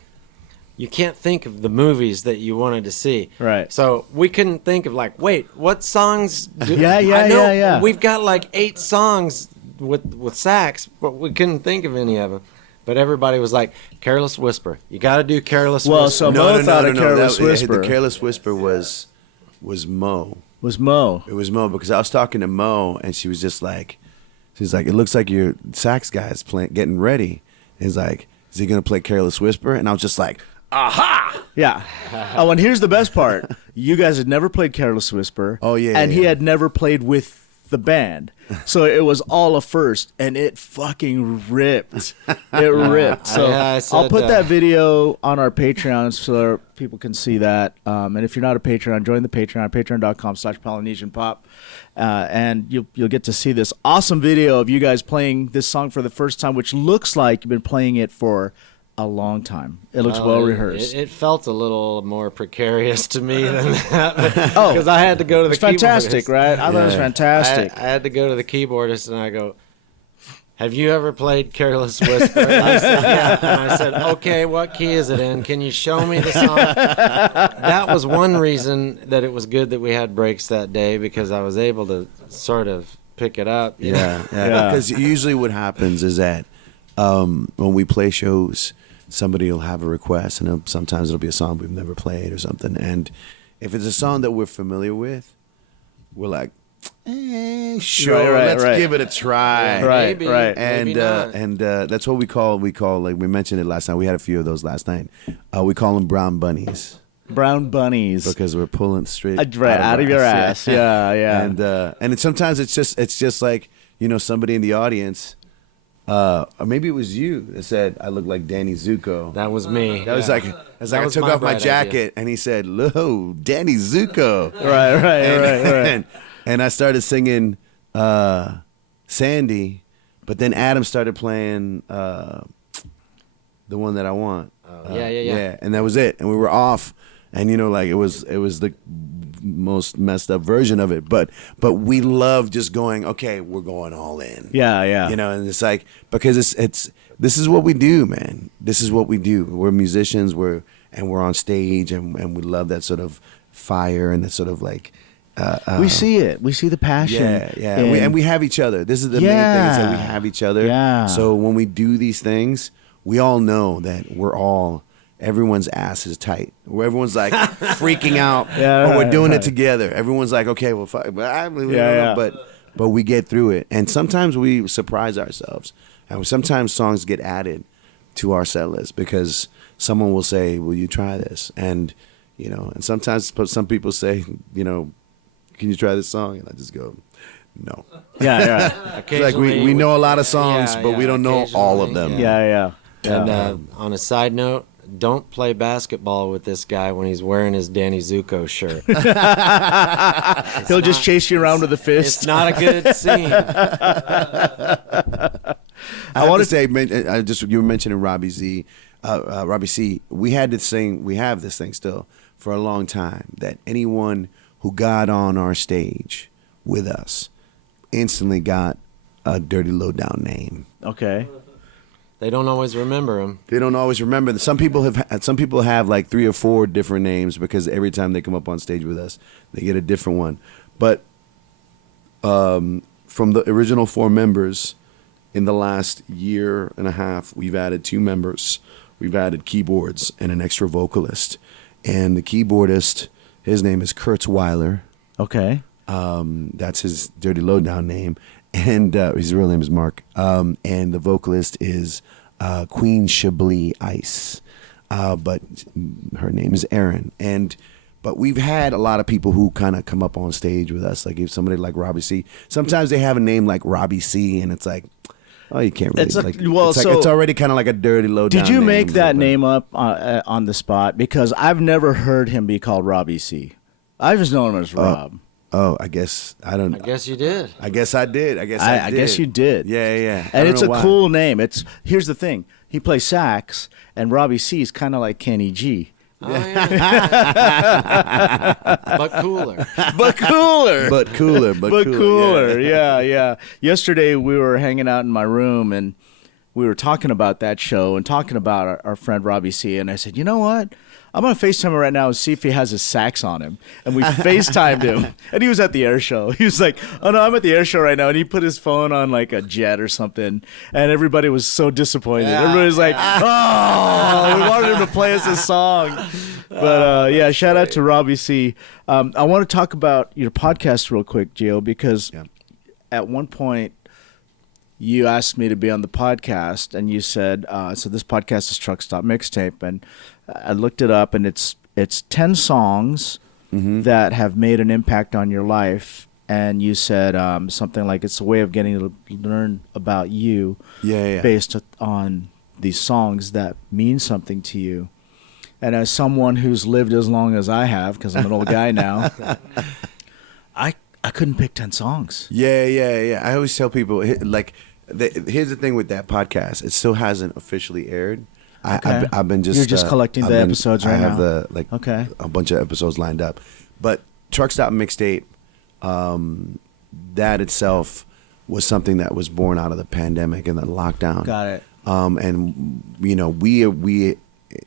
You can't think of the movies that you wanted to see. Right. So we couldn't think of like, wait, what songs? Yeah, I know yeah. We've got like 8 songs with sax, but we couldn't think of any of them. But everybody was like, "Careless Whisper. You got to do Careless Well, Whisper." so Mo thought of Careless Whisper. The Careless Whisper was Mo. Was Mo. It was Mo because I was talking to Mo, and she was just like, she's like, it looks like your sax guy is getting ready. And he's like, is he gonna play Careless Whisper? And I was just like, aha! Yeah. Oh, and here's the best part. You guys had never played Careless Whisper. Oh, yeah, And he yeah. had never played with the band. So it was all a first, and it fucking ripped. It ripped. So I said, I'll put that video on our Patreon so people can see that. And if you're not a Patreon, join the Patreon, patreon.com/PolynesianPop. And you'll get to see this awesome video of you guys playing this song for the first time, which looks like you've been playing it for a long time. It looks well rehearsed. It felt a little more precarious to me than that. Because I had to go to the It's fantastic, keyboardist. right? I thought it was Yeah. fantastic. I had to go to the keyboardist and I go, "Have you ever played Careless Whisper?" And I said, "Yeah." And I said, "Okay, what key is it in? Can you show me the song?" That was one reason that it was good that we had breaks that day, because I was able to sort of pick it up. you know? Yeah. Because usually what happens is that when we play shows, somebody will have a request, and sometimes it'll be a song we've never played or something. And if it's a song that we're familiar with, we're like, sure, let's give it a try. Right, Maybe, right. maybe And not. that's what we call like we mentioned it last night. We had a few of those last night. We call them brown bunnies Brown bunnies. because we're pulling straight Right, out of your ass. Yeah. And sometimes it's just like, somebody in the audience, or maybe it was you that said I look like Danny Zuko. That was me. That was like, I was took my off my bright jacket idea. and he said, "Lo, Danny Zuko." Right. And I started singing Sandy, but then Adam started playing the one that I want. Yeah. And that was it. And we were off. And it was the most messed up version of it. But we love just going, okay, we're going all in. Yeah. And it's like, because it's this is what we do, man. This is what we do. We're musicians, we're on stage, and we love that sort of fire and that sort of like we see it. We see the passion. yeah. And we have each other. This is the main thing, is that we have each other. Yeah. So when we do these things, we all know that everyone's ass is tight. Where everyone's like freaking out, or we're doing it together. Everyone's like, okay, well, fuck, but we get through it. And sometimes we surprise ourselves, and sometimes songs get added to our set list because someone will say, "Will you try this?" And and sometimes some people say, "Can you try this song?" And I just go, "No." Yeah. It's like we know a lot of songs, but we don't know all of them. Yeah. And on a side note, don't play basketball with this guy when he's wearing his Danny Zuko shirt. He'll just chase you around with a fist. It's not a good scene. I want to say, you were mentioning Robbie Z, Robbie C. We have this thing still for a long time, that anyone who got on our stage with us instantly got a Dirty Lowdown name. Okay. They don't always remember him. They don't always remember. Some people have like 3 or 4 different names because every time they come up on stage with us, they get a different one. But from the original 4 members, in the last year and a half, we've added 2 members. We've added keyboards and an extra vocalist. And the keyboardist, his name is Kurtzweiler. Okay. That's his Dirty Lowdown name. And his real name is Mark. And the vocalist is Queen Chablis Ice. But her name is Erin. But we've had a lot of people who kind of come up on stage with us. Like if somebody like Robbie C. Sometimes they have a name like Robbie C. And it's like, oh, you can't really. It's already kind of like a Dirty Lowdown. Did you name, make that but- name up on the spot? Because I've never heard him be called Robbie C. I've just known him as Rob. Oh, I guess I don't. I guess you did. I guess I did. I guess you did. Yeah. I And don't it's know a why. cool name. Here's the thing. He plays sax, and Robbie C is kind of like Kenny G. Oh, yeah. But cooler. But cooler. but cooler. But cooler. Yeah. Yesterday we were hanging out in my room and we were talking about that show and talking about our friend Robbie C. And I said, you know what? I'm going to FaceTime him right now and see if he has his sax on him. And we FaceTimed him. And he was at the air show. He was like, oh, no, I'm at the air show right now. And he put his phone on like a jet or something. And everybody was so disappointed. Everybody was like, oh, we wanted him to play us a song. But yeah, shout out to Robbie C. I want to talk about your podcast real quick, Gio, because at one point you asked me to be on the podcast, and you said, so this podcast is Truck Stop Mixtape, and I looked it up, and it's 10 songs that have made an impact on your life, and you said something like it's a way of getting to learn about you based on these songs that mean something to you. And as someone who's lived as long as I have, because I'm an old guy now, I couldn't pick 10 songs. Yeah. I always tell people, like, here's the thing with that podcast. It still hasn't officially aired. Okay. I've been just... You're just collecting the episodes right now? I have a bunch of episodes lined up. But Truck Stop Mixtape, that itself was something that was born out of the pandemic and the lockdown. Got it. And, you know, we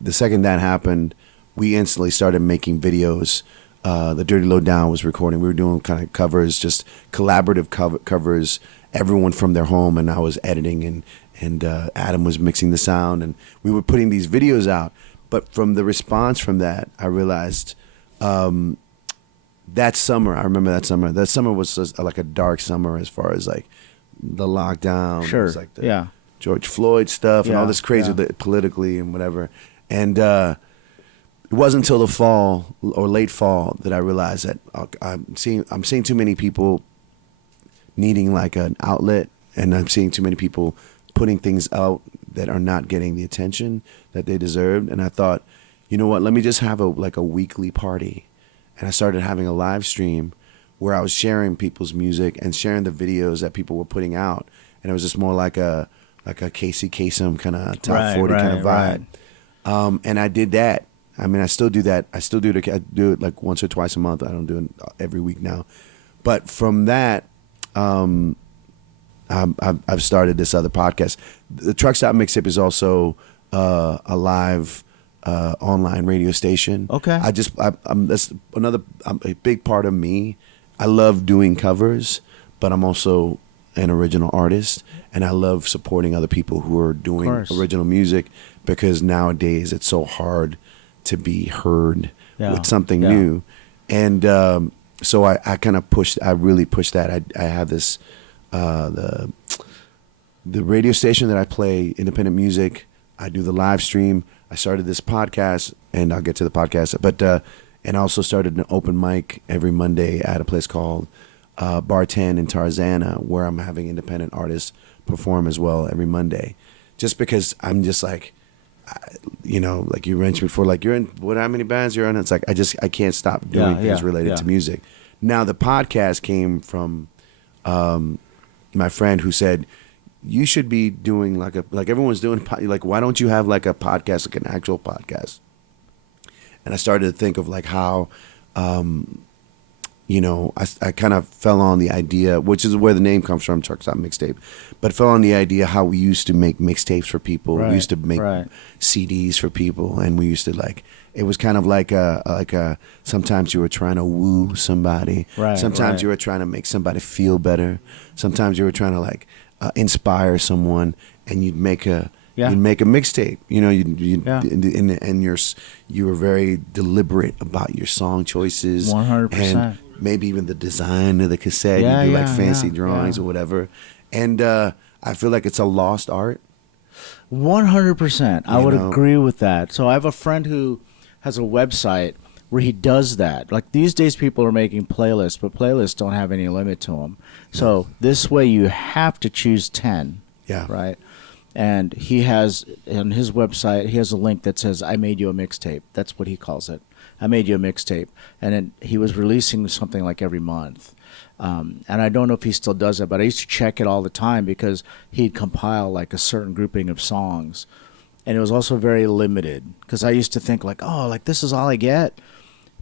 the second that happened, we instantly started making videos. The Dirty Lowdown was recording. We were doing kind of covers, just collaborative covers, everyone from their home, and I was editing, and Adam was mixing the sound, and we were putting these videos out. But from the response from that, I realized that summer, I remember that summer was just like a dark summer as far as like the lockdown. Sure. It was like the George Floyd stuff and all this crazy politically and whatever. And it wasn't until the fall or late fall that I realized that I'm seeing too many people needing like an outlet, and I'm seeing too many people putting things out that are not getting the attention that they deserved. And I thought, you know what, let me just have a weekly party. And I started having a live stream where I was sharing people's music and sharing the videos that people were putting out. And it was just more like a Casey Kasem kind of top 40 kind of vibe. And I did that. I mean, I still do that. I do it like once or twice a month. I don't do it every week now. But from that, I've started this other podcast. The Truck Stop Mixtape is also a live online radio station. Okay. That's a big part of me. I love doing covers, but I'm also an original artist, and I love supporting other people who are doing original music, because nowadays it's so hard to be heard with something new. And so I really pushed that. I have this the radio station that I play independent music. I do the live stream. I started this podcast, and I'll get to the podcast, but and I also started an open mic every Monday at a place called Bar 10 in Tarzana, where I'm having independent artists perform as well every Monday. Just because I'm just like, you know, like you mentioned before, like you're in how many bands you're in? It's like I can't stop doing things related to music. Now the podcast came from my friend who said, you should be doing like everyone's doing, like why don't you have like a podcast, like an actual podcast? And I started to think of like how, you know, I kind of fell on the idea, which is where the name comes from, Truck Stop Mixtape, but fell on the idea how we used to make mixtapes for people. We used to make CDs for people, and we used to like, it was kind of like a sometimes you were trying to woo somebody. Sometimes you were trying to make somebody feel better. Sometimes you were trying to like inspire someone, and you'd make a Yeah. you'd make a mixtape. You know, Yeah. and you were very deliberate about your song choices, 100%. and maybe even the design of the cassette. Yeah, you do like yeah, fancy yeah, drawings yeah. or whatever, and I feel like it's a lost art. 100%. I You would know? agree with that. So I have a friend who has a website where he does that. Like these days, people are making playlists, but playlists don't have any limit to them. So this way, you have to choose 10. Yeah. Right. And he has on his website, he has a link that says, "I made you a mixtape." That's what he calls it. I made you a mixtape, and then he was releasing something like every month. And I don't know if he still does that, but I used to check it all the time because he'd compile like a certain grouping of songs. And it was also very limited because I used to think like, oh, like this is all I get.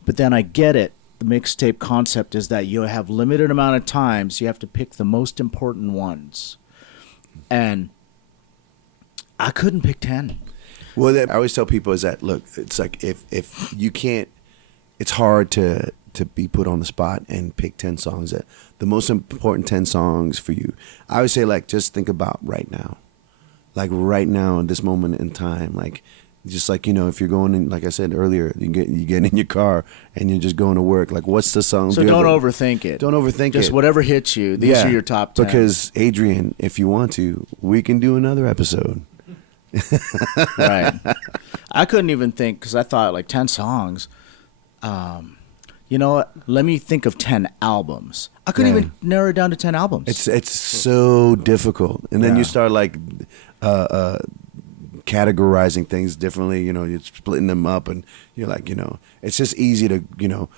But then I get it. The mixtape concept is that you have limited amount of time, so you have to pick the most important ones. And I couldn't pick 10. Well, I always tell people is that, look, it's like if you can't, it's hard to be put on the spot and pick 10 songs. That the most important 10 songs for you. I would say, like, just think about right now. Like right now in this moment in time, like just like, you know, if you're going in, like I said earlier, you get in your car and you're just going to work. Like, what's the song? So don't overthink it. Don't overthink it. Just whatever hits you. These are your top 10. Because Adrian, if you want to, we can do another episode. Right. I couldn't even think because I thought like 10 songs. You know what? Let me think of 10 albums. I couldn't even narrow it down to 10 albums. It's so difficult, and then Yeah. you start like categorizing things differently. You know, you're splitting them up, and you're like, you know, it's just easy to, you know.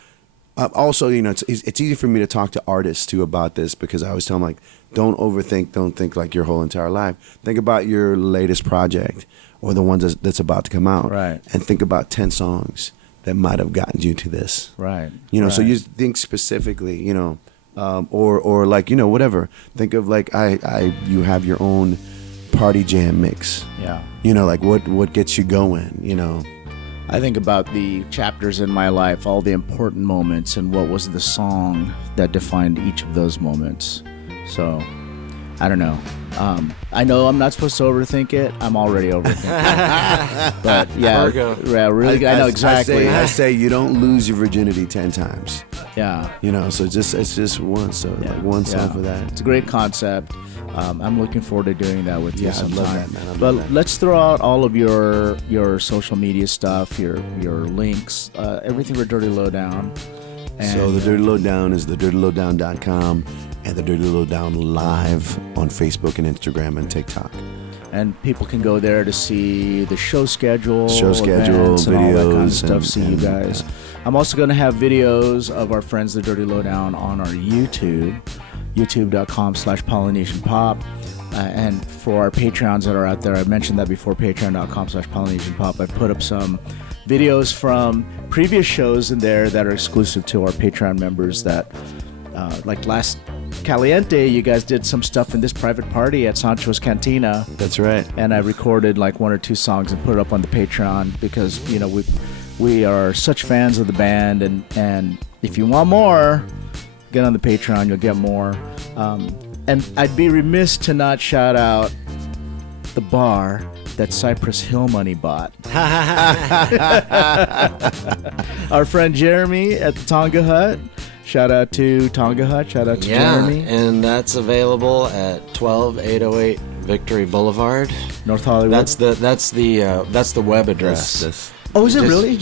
Also, you know, it's easy for me to talk to artists too about this because I always tell them like, don't overthink, don't think like your whole entire life. Think about your latest project or the ones that's about to come out, Right. and think about 10 songs that might have gotten you to this. Right. You know, so Right. you think specifically, you know, or like, you know, whatever. Think of like you have your own party jam mix. Yeah. You know, like what gets you going, you know. I think about the chapters in my life, all the important moments, and what was the song that defined each of those moments. So, I don't know. I know I'm not supposed to overthink it. I'm already overthinking it. But yeah, Virgo. yeah, really, I know exactly. I say you don't lose your virginity 10 times. Yeah. You know, so it's just one. So Yeah. like one song Yeah. for that. It's a great concept. I'm looking forward to doing that with you Yeah, I'd sometime. love that, man. I'd But love that. let's throw out all of your social media stuff, your links, everything for Dirty Lowdown. So the Dirty Lowdown is thedirtylowdown.com and the Dirty Lowdown live on Facebook and Instagram and TikTok. And people can go there to see the show schedule, events, and all that kind of videos, stuff. and- See you and, guys. I'm also going to have videos of our friends, the Dirty Lowdown, on our YouTube, youtube.com/Polynesian Pop. And for our Patreons that are out there, I mentioned that before, patreon.com/Polynesian Pop. I put up some videos from previous shows in there that are exclusive to our Patreon members that, like last Caliente, you guys did some stuff in this private party at Sancho's Cantina. That's right. And I recorded like 1 or 2 songs and put it up on the Patreon because, you know, we are such fans of the band, and if you want more, get on the Patreon, you'll get more. And I'd be remiss to not shout out the bar that Cypress Hill money bought. Our friend Jeremy at the Tonga Hut. Shout out to Tonga Hut. Shout out to Jeremy. And that's available at 12808 Victory Boulevard. North Hollywood. That's the web address. Oh, is it really?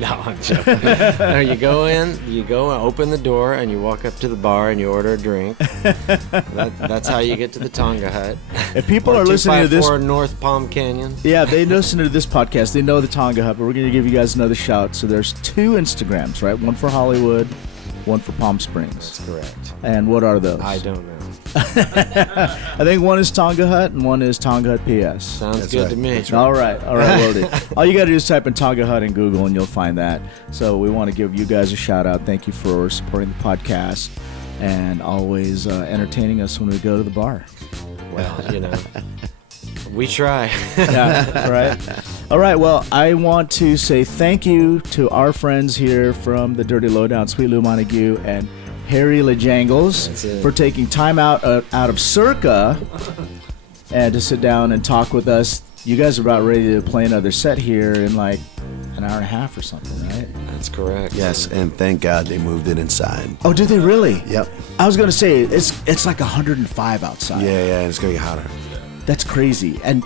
No, I'm joking. No, you go in, open the door, and you walk up to the bar and you order a drink. That's how you get to the Tonga Hut. If people are listening to this, 254 North Palm Canyon. yeah, they listen to this podcast. They know the Tonga Hut, but we're going to give you guys another shout. So there's 2 Instagrams, right? One for Hollywood, one for Palm Springs. Correct. And what are those? I don't know. I think one is Tonga Hut and one is Tonga Hut PS. Sounds That's good right. to me. That's right. All right, will do. All you got to do is type in Tonga Hut in Google and you'll find that. So we want to give you guys a shout out. Thank you for supporting the podcast and always entertaining us when we go to the bar. Well, you know, we try. Yeah, right. All right, well, I want to say thank you to our friends here from the Dirty Lowdown, Sweet Lou Montague and Harry Djangles, That's it. for taking time out of Circa and to sit down and talk with us. You guys are about ready to play another set here in like an hour and a half or something, right? That's correct. Yes, and thank God they moved it inside. Oh, did they really? Yep. I was gonna say it's like 105 outside. Yeah, it's gonna get hotter. That's crazy. And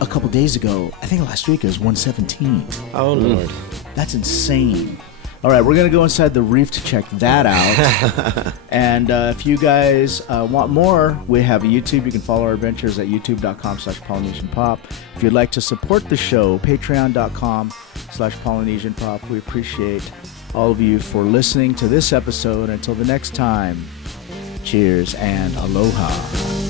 a couple days ago, I think last week it was 117. Oh, Lord. That's insane. All right, we're going to go inside the reef to check that out. And if you guys want more, we have YouTube. You can follow our adventures at youtube.com/PolynesianPop. If you'd like to support the show, patreon.com/PolynesianPop. We appreciate all of you for listening to this episode. Until the next time, cheers and aloha.